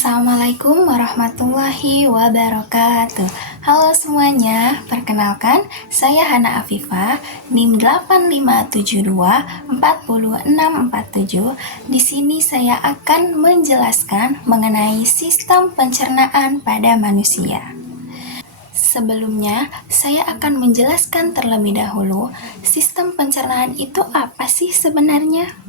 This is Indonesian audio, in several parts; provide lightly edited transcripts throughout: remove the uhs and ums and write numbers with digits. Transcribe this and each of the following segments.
Assalamualaikum warahmatullahi wabarakatuh. Halo semuanya, perkenalkan saya Hana Afifah, NIM 85724647. Di sini saya akan menjelaskan mengenai sistem pencernaan pada manusia. Sebelumnya, saya akan menjelaskan terlebih dahulu sistem pencernaan itu apa sih sebenarnya?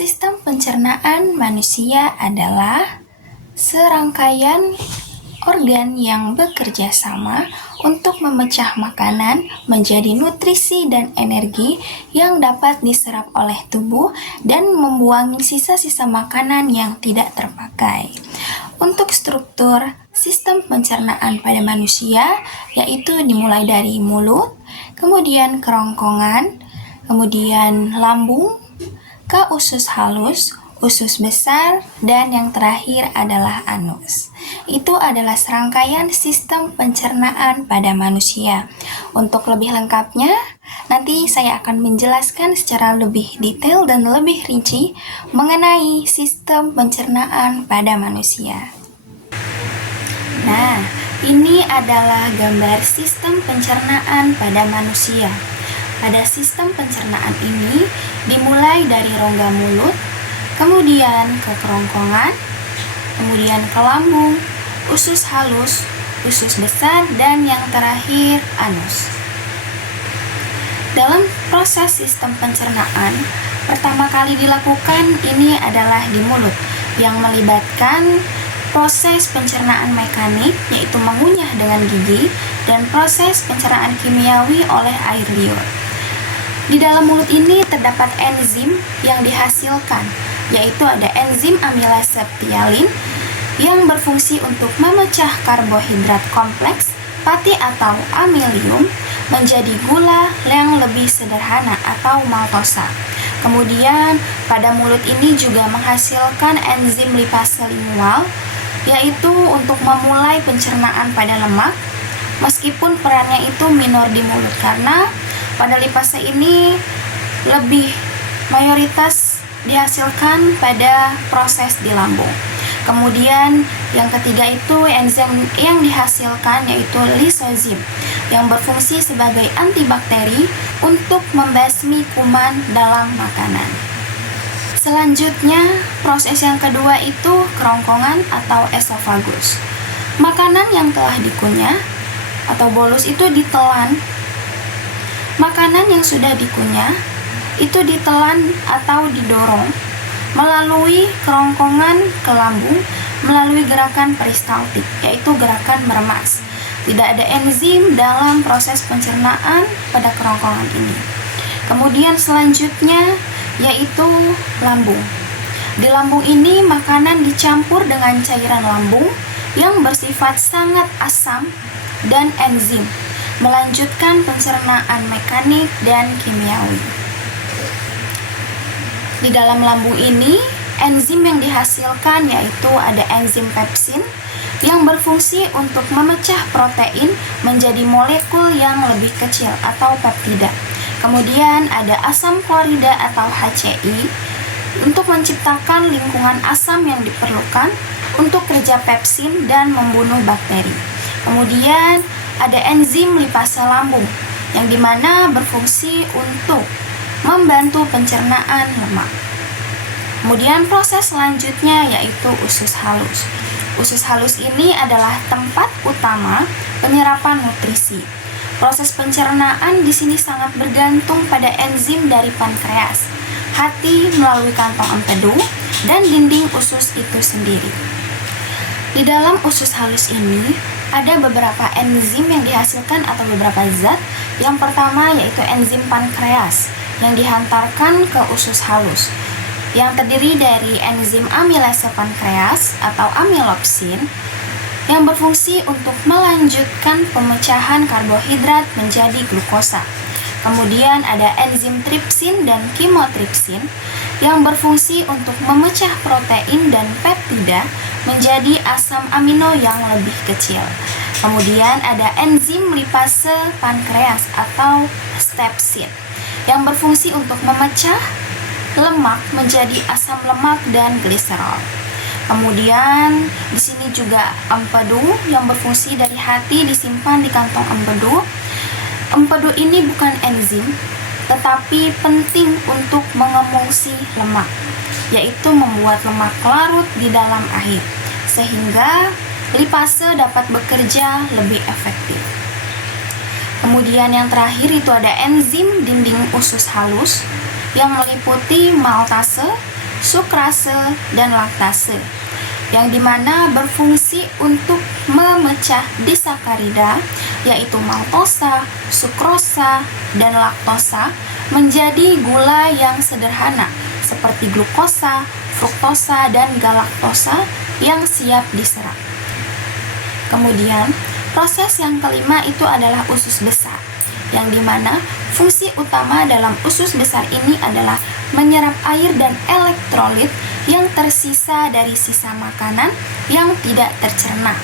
Sistem pencernaan manusia adalah serangkaian organ yang bekerja sama untuk memecah makanan menjadi nutrisi dan energi yang dapat diserap oleh tubuh dan membuang sisa-sisa makanan yang tidak terpakai. Untuk struktur sistem pencernaan pada manusia, yaitu dimulai dari mulut, kemudian kerongkongan, kemudian lambung, ke usus halus, usus besar, dan yang terakhir adalah anus. Itu adalah serangkaian sistem pencernaan pada manusia. Untuk lebih lengkapnya, nanti saya akan menjelaskan secara lebih detail dan lebih rinci mengenai sistem pencernaan pada manusia. Nah, ini adalah gambar sistem pencernaan pada manusia. Pada sistem pencernaan ini dimulai dari rongga mulut, kemudian ke kerongkongan, kemudian ke lambung, usus halus, usus besar, dan yang terakhir anus. Dalam proses sistem pencernaan, pertama kali dilakukan ini adalah di mulut, yang melibatkan proses pencernaan mekanik, yaitu mengunyah dengan gigi, dan proses pencernaan kimiawi oleh air liur. Di dalam mulut ini terdapat enzim yang dihasilkan, yaitu ada enzim amilase ptyalin yang berfungsi untuk memecah karbohidrat kompleks pati atau amilium menjadi gula yang lebih sederhana atau maltosa. Kemudian pada mulut ini juga menghasilkan enzim lipase lingual, yaitu untuk memulai pencernaan pada lemak, meskipun perannya itu minor di mulut karena pada lipase ini lebih mayoritas dihasilkan pada proses di lambung. Kemudian yang ketiga itu enzim yang dihasilkan yaitu lisozim yang berfungsi sebagai antibakteri untuk membasmi kuman dalam makanan. Selanjutnya, proses yang kedua itu kerongkongan atau esofagus. Makanan yang telah dikunyah atau bolus itu ditelan. Makanan yang sudah dikunyah itu ditelan atau didorong melalui kerongkongan ke lambung melalui gerakan peristaltik, yaitu gerakan meremas. Tidak ada enzim dalam proses pencernaan pada kerongkongan ini. Kemudian selanjutnya yaitu lambung. Di lambung ini makanan dicampur dengan cairan lambung yang bersifat sangat asam dan enzim melanjutkan pencernaan mekanik dan kimiawi. Di dalam lambung ini, enzim yang dihasilkan yaitu ada enzim pepsin yang berfungsi untuk memecah protein menjadi molekul yang lebih kecil atau peptida. Kemudian ada asam klorida atau HCl untuk menciptakan lingkungan asam yang diperlukan untuk kerja pepsin dan membunuh bakteri. Kemudian ada enzim lipase lambung yang dimana berfungsi untuk membantu pencernaan lemak. Kemudian proses selanjutnya yaitu usus halus. Usus halus ini adalah tempat utama penyerapan nutrisi. Proses pencernaan di sini sangat bergantung pada enzim dari pankreas, hati melalui kantong empedu, dan dinding usus itu sendiri. Di dalam usus halus ini ada beberapa enzim yang dihasilkan atau beberapa zat. Yang pertama yaitu enzim pankreas yang dihantarkan ke usus halus, yang terdiri dari enzim amilase pankreas atau amilopsin yang berfungsi untuk melanjutkan pemecahan karbohidrat menjadi glukosa. Kemudian ada enzim tripsin dan kimotripsin yang berfungsi untuk memecah protein dan peptida menjadi asam amino yang lebih kecil. Kemudian ada enzim lipase pankreas atau stepsin yang berfungsi untuk memecah lemak menjadi asam lemak dan gliserol. Kemudian di sini juga empedu yang berfungsi dari hati disimpan di kantong empedu. Empedu ini bukan enzim, tetapi penting untuk mengemulsi lemak, yaitu membuat lemak larut di dalam air, sehingga lipase dapat bekerja lebih efektif. Kemudian yang terakhir itu ada enzim dinding usus halus yang meliputi maltase, sukrase, dan laktase, yang dimana berfungsi untuk memecah disakarida, yaitu maltosa, sukrosa, dan laktosa menjadi gula yang sederhana seperti glukosa, fruktosa, dan galaktosa yang siap diserap. Kemudian, proses yang kelima itu adalah usus besar, yang dimana fungsi utama dalam usus besar ini adalah menyerap air dan elektrolit yang tersisa dari sisa makanan yang tidak tercerna.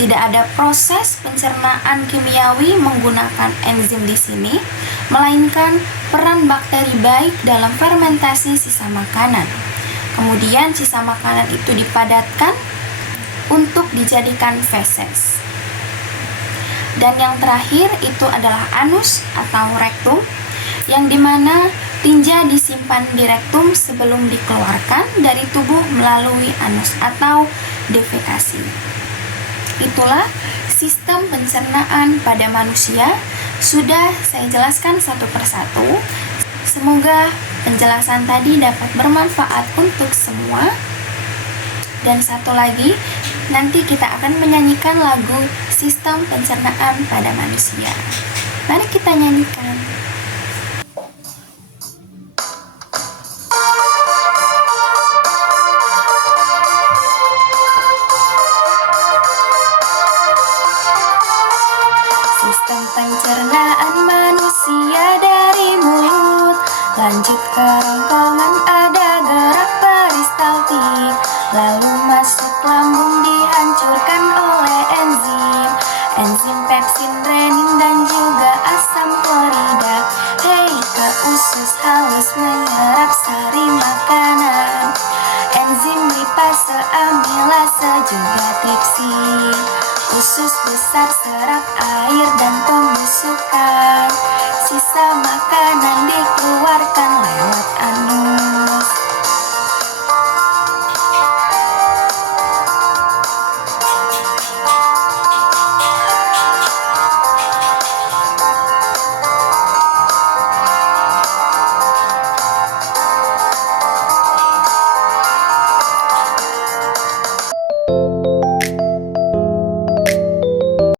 Tidak ada proses pencernaan kimiawi menggunakan enzim di sini, melainkan peran bakteri baik dalam fermentasi sisa makanan. Kemudian sisa makanan itu dipadatkan untuk dijadikan feses. Dan yang terakhir itu adalah anus atau rektum, yang dimana tinja disimpan di rektum sebelum dikeluarkan dari tubuh melalui anus atau defekasi. Itulah sistem pencernaan pada manusia. Sudah saya jelaskan satu persatu. Semoga penjelasan tadi dapat bermanfaat untuk semua. Dan satu lagi, nanti kita akan menyanyikan lagu sistem pencernaan pada manusia. Mari kita nyanyikan. Sistem pencernaan manusia dari mulut, lanjut ke rongkongan ada gerak peristaltik, lalu masuk lambung dihancurkan oleh enzim pepsin, renin, dan juga asam klorida. Hei, ke usus halus menyerap sari makanan, enzim lipase, amilase, juga tripsin. Usus besar serap air dan pembusukan, sisa makanan dikeluarkan lewat anus.